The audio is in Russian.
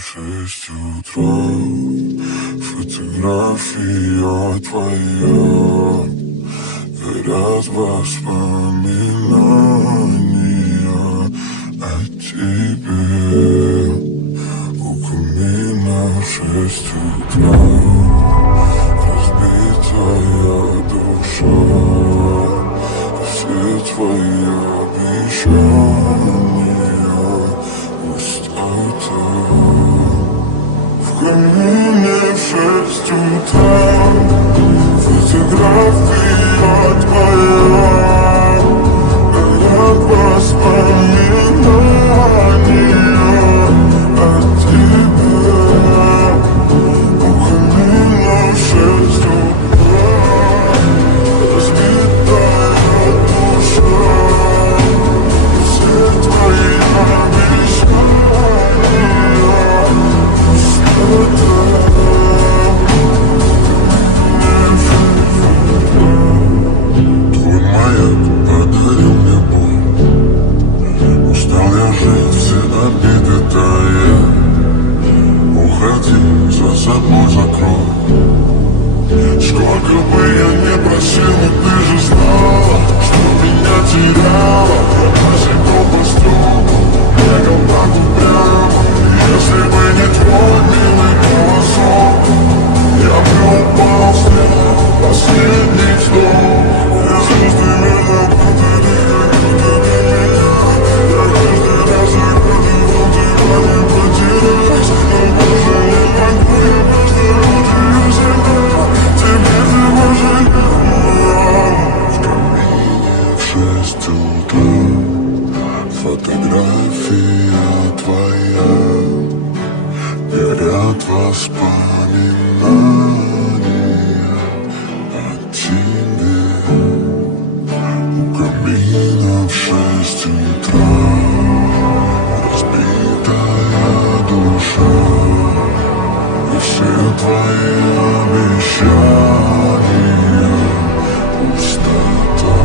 6 утра, фотография твоя, горят воспоминания о тебе. У камина в 6 утра, разбитая душа, все твои обещания пустота. В камине в 6 утра, фотография твоя, горят воспоминания о тебе. У камина в 6 утра, разбитая душа, все твои обещания пустота. Твой маяк подарил мне боль, устал я жить, все обиды тая. Уходи, за собой закрой. Сколько бы я не просил, но ты же знала, что меня теряла. Я по себе поступал, бегал так упрямо. Если бы не твой милый голосок, я бы упал с неба, последний вздох. Если ж ты меня повтори, как ты меня, я каждый раз закрутил, тебя не потерять. Но больше не могу, я просто удивлюсь всегда, тебе заложить. В камине в 6 утра, фотография твоя, горят воспоминания о тебе. У камина в 6 утра, разбитая душа, и все твои обещания пустота.